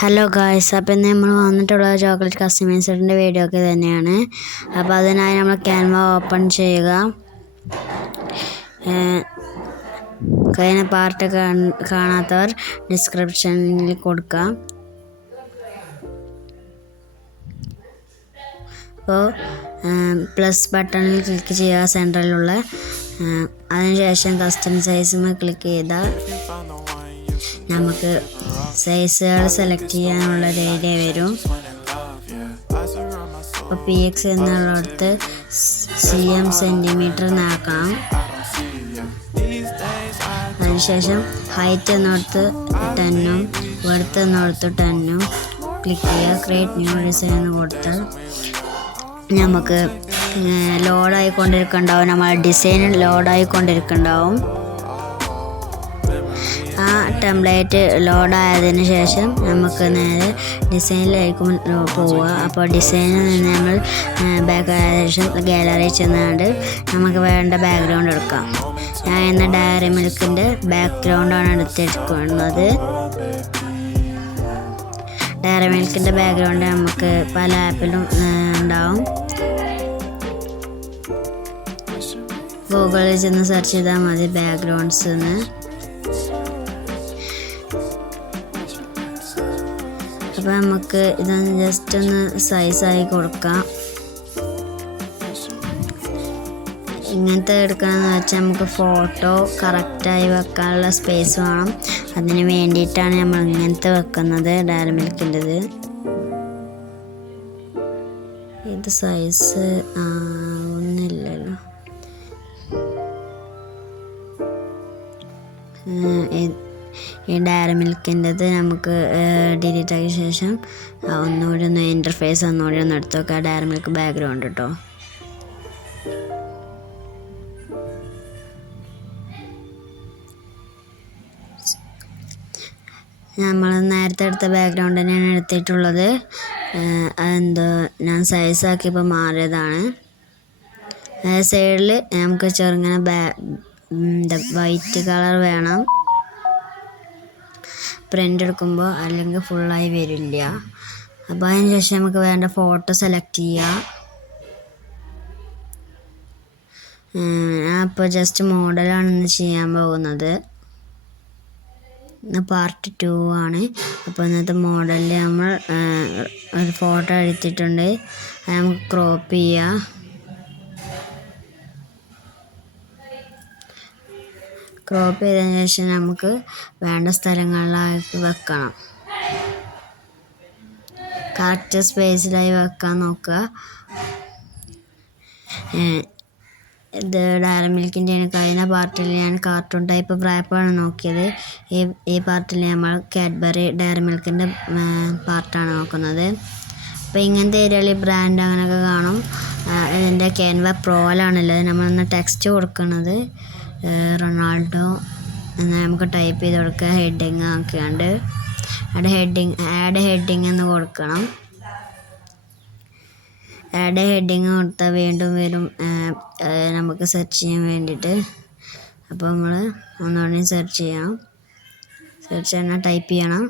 Hello guys, അപ്പം നമ്മൾ വന്നിട്ടുള്ള ചോക്ലേറ്റ് കസ്റ്റമൈസറിൻ്റെ വീഡിയോ ഒക്കെ തന്നെയാണ്. അപ്പോൾ അതിനായി നമ്മൾ ക്യാൻവ ഓപ്പൺ ചെയ്യുക. കഴിഞ്ഞ പാർട്ട് കാണാത്തവർ ഡിസ്ക്രിപ്ഷനിൽ കൊടുക്കാം. അപ്പോൾ പ്ലസ് ബട്ടണിൽ ക്ലിക്ക് ചെയ്യുക സെൻട്രലിലുള്ള. അതിനുശേഷം കസ്റ്റം സൈസുമേ ക്ലിക്ക് ചെയ്താൽ നമുക്ക് സൈസുകൾ സെലക്ട് ചെയ്യാനുള്ള ഒരു ഏരിയ വരും. അപ്പോൾ PX എന്നുള്ളിടത്ത് CM സെൻറ്റിമീറ്റർ ആക്കണം. അതിനുശേഷം ഹൈറ്റ് എന്നിടത്ത് 10ഉം വെഡ്ത്ത് എന്നിടത്ത് 10ഉം ക്ലിക്ക് ചെയ്യുക. ക്രിയേറ്റ് ന്യൂ ഡിസൈൻ എന്ന് കൊടുത്താൽ നമുക്ക് ലോഡായിക്കൊണ്ടിരിക്കുന്നുണ്ടാവും. നമ്മൾ ഡിസൈൻ ലോഡായിക്കൊണ്ടിരിക്കുന്നുണ്ടാവും. ആ ടെംപ്ലേറ്റ് ലോഡായതിനു ശേഷം നമുക്ക് നേരെ ഡിസൈനിലായിരിക്കും പോവുക. അപ്പോൾ ഡിസൈനിൽ നിന്ന് നമ്മൾ ബാക്ക് ആയതിനു ശേഷം ഗാലറി ചെന്നുകൊണ്ട് നമുക്ക് വേണ്ട ബാക്ക്ഗ്രൗണ്ട് എടുക്കാം. ഞാൻ ഇന്ന് ഡയറി മിൽക്കിൻ്റെ ബാക്ക്ഗ്രൗണ്ടാണ് എടുത്തിരിക്കുന്നത്. ഡയറി മിൽക്കിൻ്റെ ബാക്ക്ഗ്രൗണ്ട് നമുക്ക് പല ആപ്പിലും ഉണ്ടാവും. ഗൂഗിളിൽ ചെന്ന് സെർച്ച് ചെയ്താൽ മതി ബാക്ക്ഗ്രൗണ്ട്സ് എന്ന്. അപ്പോൾ നമുക്ക് ഇതൊന്ന് ജസ്റ്റ് ഒന്ന് സൈസായി കൊടുക്കാം. ഇങ്ങനത്തെ എടുക്കണമെന്ന് വെച്ചാൽ നമുക്ക് ഫോട്ടോ കറക്റ്റായി വെക്കാനുള്ള സ്പേസ് വേണം. അതിന് വേണ്ടിയിട്ടാണ് നമ്മൾ ഇങ്ങനത്തെ വെക്കുന്നത്. ഡയറി മിൽക്കിൻ്റെത് ഇത് സൈസ് ഒന്നുമില്ലല്ലോ. ഈ ഡയറി മിൽക്കിൻ്റെത് നമുക്ക് ഡിലീറ്റ് ആക്കിയ ശേഷം ഒന്നുകൂടി ഒന്ന് ഇൻ്റർഫേസ് ഒന്നുകൂടി ഒന്ന് എടുത്ത് നോക്കുക. ഡയറി മിൽക്ക് ബാക്ക്ഗ്രൗണ്ട് കേട്ടോ. നമ്മൾ നേരത്തെ എടുത്ത ബാക്ക്ഗ്രൗണ്ട് തന്നെയാണ് എടുത്തിട്ടുള്ളത്. അതെന്തോ ഞാൻ സൈസാക്കിയപ്പോൾ മാറിയതാണ്. സൈഡിൽ നമുക്ക് ചെറുങ്ങനെ വൈറ്റ് കളർ വേണം പ്രിൻ്റ് എടുക്കുമ്പോൾ, അല്ലെങ്കിൽ ഫുള്ളായി വരില്ല. അപ്പോൾ അതിന് ശേഷം നമുക്ക് വേണ്ട ഫോട്ടോ സെലക്ട് ചെയ്യുക. അപ്പോൾ ജസ്റ്റ് മോഡലാണ് ഇന്ന് ചെയ്യാൻ പോകുന്നത്. പാർട്ട് 2 ആണ്. അപ്പോൾ ഇന്നത്തെ മോഡലിൽ നമ്മൾ ഒരു ഫോട്ടോ എടുത്തിട്ടുണ്ട്. അത് നമുക്ക് ക്രോപ്പ് ചെയ്യുക. ക്രോപ്പ് ചെയ്തതിന് ശേഷം നമുക്ക് വേണ്ട സ്ഥലങ്ങളിലാക്കി വെക്കണം. കറക്റ്റ് സ്പേസിലായി വെക്കാൻ നോക്കുക. ഇത് ഡയറി മിൽക്കിൻ്റെ കഴിഞ്ഞ പാർട്ടിൽ ഞാൻ കാർട്ടൂൺ ടൈപ്പ് റാപ്പാണ് നോക്കിയത്. ഈ പാർട്ടിൽ നമ്മൾ കാഡ്ബറി ഡയറി മിൽക്കിൻ്റെ പാർട്ടാണ് നോക്കുന്നത്. അപ്പോൾ ഇങ്ങനത്തെ ഏരിയയിൽ ബ്രാൻഡ് അങ്ങനെയൊക്കെ കാണും. ഇതിൻ്റെ ക്യാൻവ പ്രോയിലാണുള്ളത്. നമ്മളൊന്ന് ടെക്സ്റ്റ് കൊടുക്കുന്നത് റൊണാൾഡോ എന്ന് നമുക്ക് ടൈപ്പ് ചെയ്ത് കൊടുക്കുക. ഹെഡിങ് ആക്കിയാണ്ട് ആഡ് ഹെഡിങ് എന്ന് കൊടുക്കണം. ആഡ് ഹെഡിങ് കൊടുത്താൽ വീണ്ടും വരും നമുക്ക് സെർച്ച് ചെയ്യാൻ വേണ്ടിയിട്ട്. അപ്പോൾ നമ്മൾ ഒന്നുകൂടി സെർച്ച് ചെയ്യണം. സെർച്ച് ചെയ്യണം, ടൈപ്പ് ചെയ്യണം.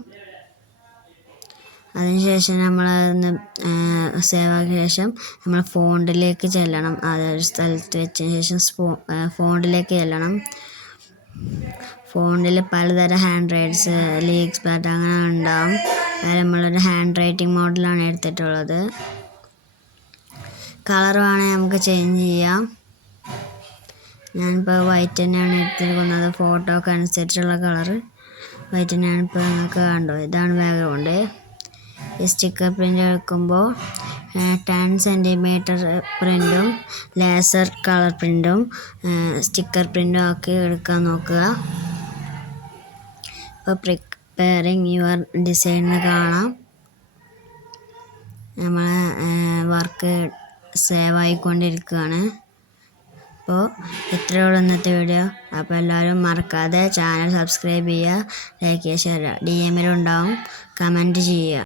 അതിനുശേഷം നമ്മളതൊന്ന് സേവ് ആക്കിയ ശേഷം നമ്മൾ ഫോണ്ടിലേക്ക് ചെല്ലണം. അതൊരു സ്ഥലത്ത് വെച്ചതിന് ശേഷം ഫോണ്ടിലേക്ക് ചെല്ലണം. ഫോണ്ടിൽ പലതരം ഹാൻഡ് റൈറ്റ്സ്, ലീഗ്സ് പാറ്റ് അങ്ങനെ ഉണ്ടാവും. അതിൽ നമ്മളൊരു ഹാൻഡ് റൈറ്റിംഗ് മോഡലാണ് എടുത്തിട്ടുള്ളത്. കളർ വേണമെങ്കിൽ നമുക്ക് ചേഞ്ച് ചെയ്യാം. ഞാനിപ്പോൾ വൈറ്റ് തന്നെയാണ് എടുത്തിരിക്കുന്നത്. ഫോട്ടോക്ക് അനുസരിച്ചുള്ള കളർ വൈറ്റ് തന്നെയാണ്. ഇപ്പോൾ നിങ്ങൾക്ക് കണ്ടോ, ഇതാണ് ബാക്ക്ഗ്രൗണ്ട്. ഈ സ്റ്റിക്കർ പ്രിൻ്റ് എടുക്കുമ്പോൾ 10 സെൻറ്റിമീറ്റർ പ്രിൻറ്റും ലേസർ കളർ പ്രിൻറ്റും സ്റ്റിക്കർ പ്രിൻറ്റും ആക്കി എടുക്കാൻ നോക്കുക. അപ്പോൾ പ്രിപ്പയറിങ് യുവർ ഡിസൈൻ കാണാം. നമ്മൾ വർക്ക് സേവ് ആയിക്കൊണ്ടിരിക്കുകയാണ്. അപ്പോൾ ഇത്രയോടെ ഇന്നത്തെ വീഡിയോ. അപ്പോൾ എല്ലാവരും മറക്കാതെ ചാനൽ സബ്സ്ക്രൈബ് ചെയ്യുക, ലൈക്ക് ചെയ്യുക, ഷെയർ ചെയ്യുക. DM ഉണ്ടാവും, കമൻറ്റ് ചെയ്യുക.